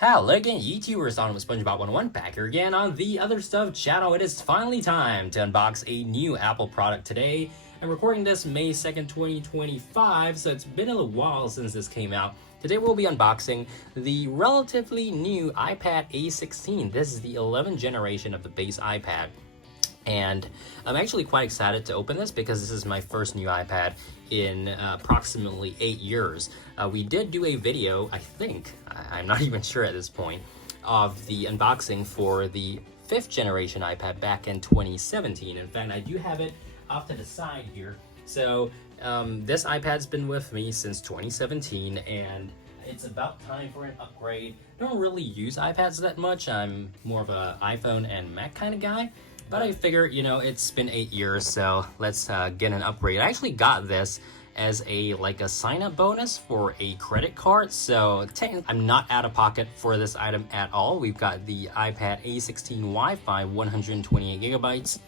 Hello again, YouTubers, on with SpongeBob 101 back here again on the Other Stuff channel. It is finally time to unbox a new Apple product today. I'm recording this May 2nd, 2025, so it's been a little while since this came out. Today we'll be unboxing the relatively new iPad A16. This is the 11th generation of the base iPad. And I'm actually quite excited to open this because this is my first new iPad in approximately 8 years. We did do a video, I think, I'm not even sure at this point, of the unboxing for the 5th generation iPad back in 2017. In fact, I do have it off to the side here. So this iPad's been with me since 2017, and it's about time for an upgrade. I don't really use iPads that much. I'm more of an iPhone and Mac kind of guy. But I figure, you know, it's been 8 years, so let's get an upgrade. I actually got this as a sign-up bonus for a credit card, so I'm not out of pocket for this item at all. We've got the iPad A16 Wi-Fi 128 gigabytes.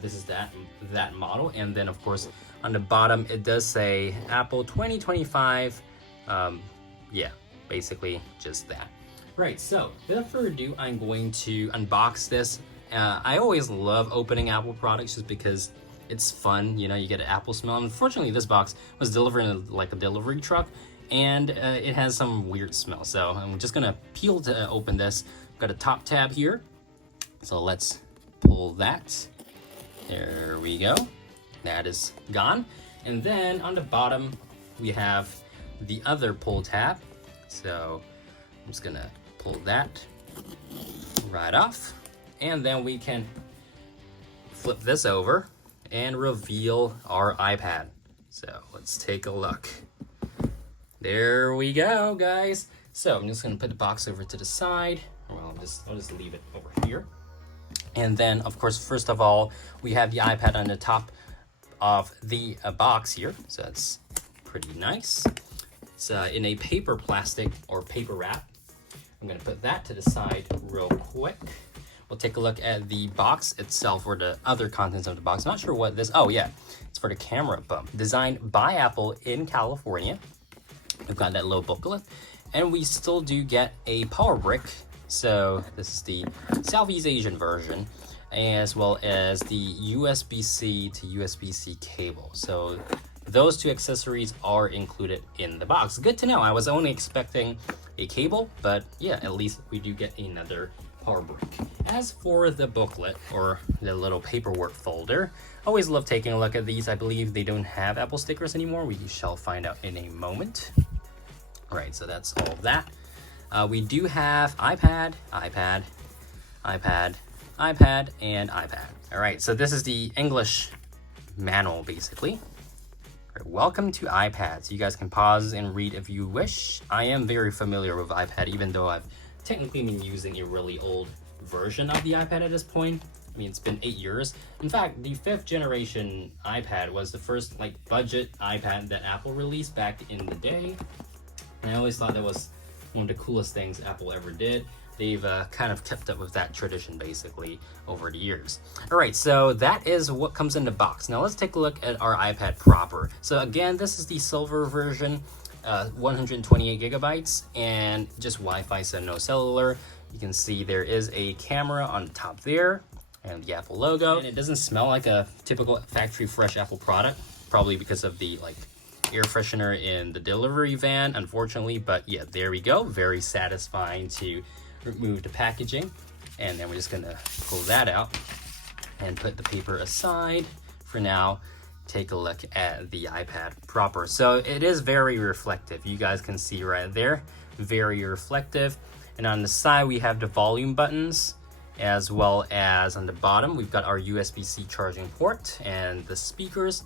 This is that model, and then of course on the bottom it does say Apple 2025. Yeah, basically just that. Right, so without further ado, I'm going to unbox this. I always love opening Apple products just because it's fun, you know, you get an Apple smell. Unfortunately, this box was delivered in a delivery truck, and it has some weird smell. So I'm just gonna peel to open this. Got a top tab here, so let's pull that. There we go. That is gone. And then on the bottom, we have the other pull tab. So I'm just gonna pull that right off. And then we can flip this over and reveal our iPad. So let's take a look. There we go, guys. So I'm just gonna put the box over to the side. Well, I'll just leave it over here. And then, of course, first of all, we have the iPad on the top of the box here. So that's pretty nice. It's in a paper plastic or paper wrap. I'm gonna put that to the side real quick. We'll take a look at the box itself, or the other contents of the box. Not sure what this, oh yeah, it's for the camera bump. Designed by Apple in California. We've got that little booklet. And we still do get a power brick. So this is the Southeast Asian version, as well as the USB-C to USB-C cable. So those two accessories are included in the box. Good to know. I was only expecting a cable, but yeah, at least we do get another power brick. As for the booklet, or the little paperwork folder, always love taking a look at these. I believe they don't have Apple stickers anymore. We shall find out in a moment. All right, so that's all that. We do have iPad, iPad, iPad, iPad, and iPad. All right, so this is the English manual, basically. All right, welcome to iPad. So you guys can pause and read if you wish. I am very familiar with iPad, even though I've technically been using a really old version of the iPad at this point. I mean, it's been 8 years. In fact, the 5th generation iPad was the first budget iPad that Apple released back in the day. And I always thought that was one of the coolest things Apple ever did. They've kind of kept up with that tradition basically over the years. All right, so that is what comes in the box. Now let's take a look at our iPad proper. So again, this is the silver version. 128 gigabytes and just Wi-Fi, so no cellular. You can see there is a camera on the top there and the Apple logo, and it doesn't smell like a typical factory fresh Apple product, probably because of the air freshener in the delivery van, unfortunately. But yeah, there we go. Very satisfying to remove the packaging. And then we're just gonna pull that out and put the paper aside for now. Take a look at the iPad proper. So it is very reflective. You guys can see right there, very reflective. And on the side, we have the volume buttons, as well as on the bottom, we've got our USB-C charging port and the speakers.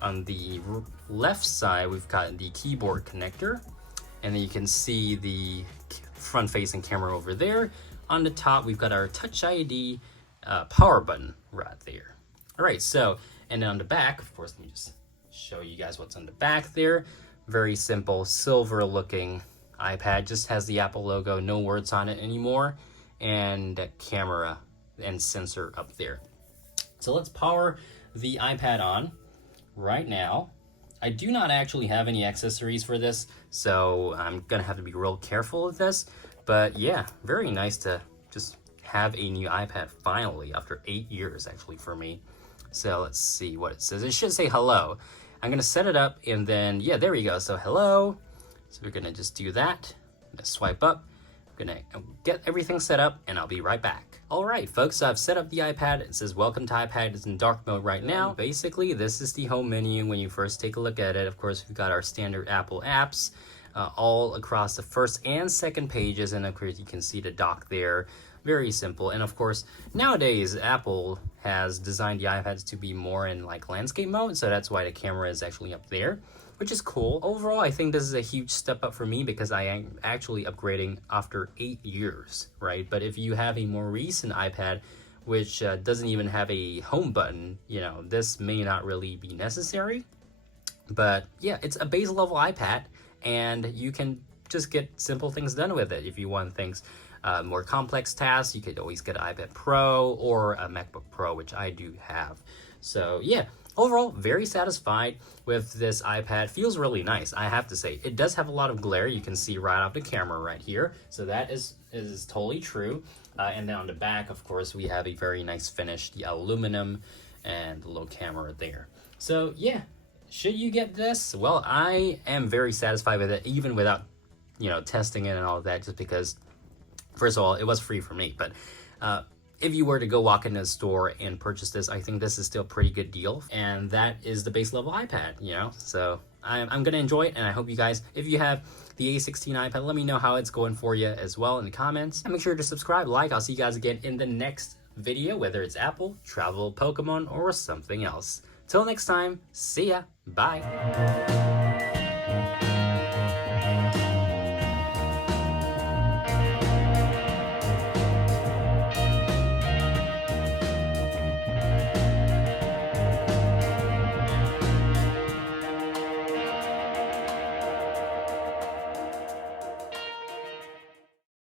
On the left side, we've got the keyboard connector, and then you can see the front-facing camera over there. On the top, we've got our Touch ID power button right there. All right, so, and then on the back, of course, let me just show you guys what's on the back there. Very simple, silver-looking iPad. Just has the Apple logo, no words on it anymore, and that camera and sensor up there. So let's power the iPad on right now. I do not actually have any accessories for this, so I'm gonna have to be real careful with this. But yeah, very nice to just have a new iPad finally after 8 years actually for me. So let's see what it says. It should say hello. I'm gonna set it up and then, yeah, there we go. So hello. So we're gonna just do that. I'm gonna swipe up. I'm gonna get everything set up and I'll be right back. All right, folks, so I've set up the iPad. It says welcome to iPad. It's in dark mode right now. Basically, this is the home menu when you first take a look at it. Of course, we've got our standard Apple apps all across the first and second pages. And of course, you can see the dock there. Very simple. And of course, nowadays, Apple has designed the iPads to be more in like landscape mode. So that's why the camera is actually up there, which is cool. Overall, I think this is a huge step up for me because I am actually upgrading after 8 years, right? But if you have a more recent iPad, which doesn't even have a home button, you know, this may not really be necessary. But yeah, it's a base level iPad and you can just get simple things done with it. If you want things more complex tasks, you could always get an iPad Pro or a MacBook Pro, which I do have. So yeah, overall, very satisfied with this iPad. Feels really nice, I have to say. It does have a lot of glare. You can see right off the camera right here. So that is totally true. And then on the back, of course, we have a very nice finish, the aluminum and the little camera there. So yeah, should you get this? Well, I am very satisfied with it, even without, you know, testing it and all of that, just because, first of all, it was free for me. But if you were to go walk into a store and purchase this, I think this is still a pretty good deal. And that is the base level iPad, you know? So I'm going to enjoy it. And I hope you guys, if you have the A16 iPad, let me know how it's going for you as well in the comments. And make sure to subscribe, like. I'll see you guys again in the next video, whether it's Apple, travel, Pokemon, or something else. Till next time, see ya. Bye.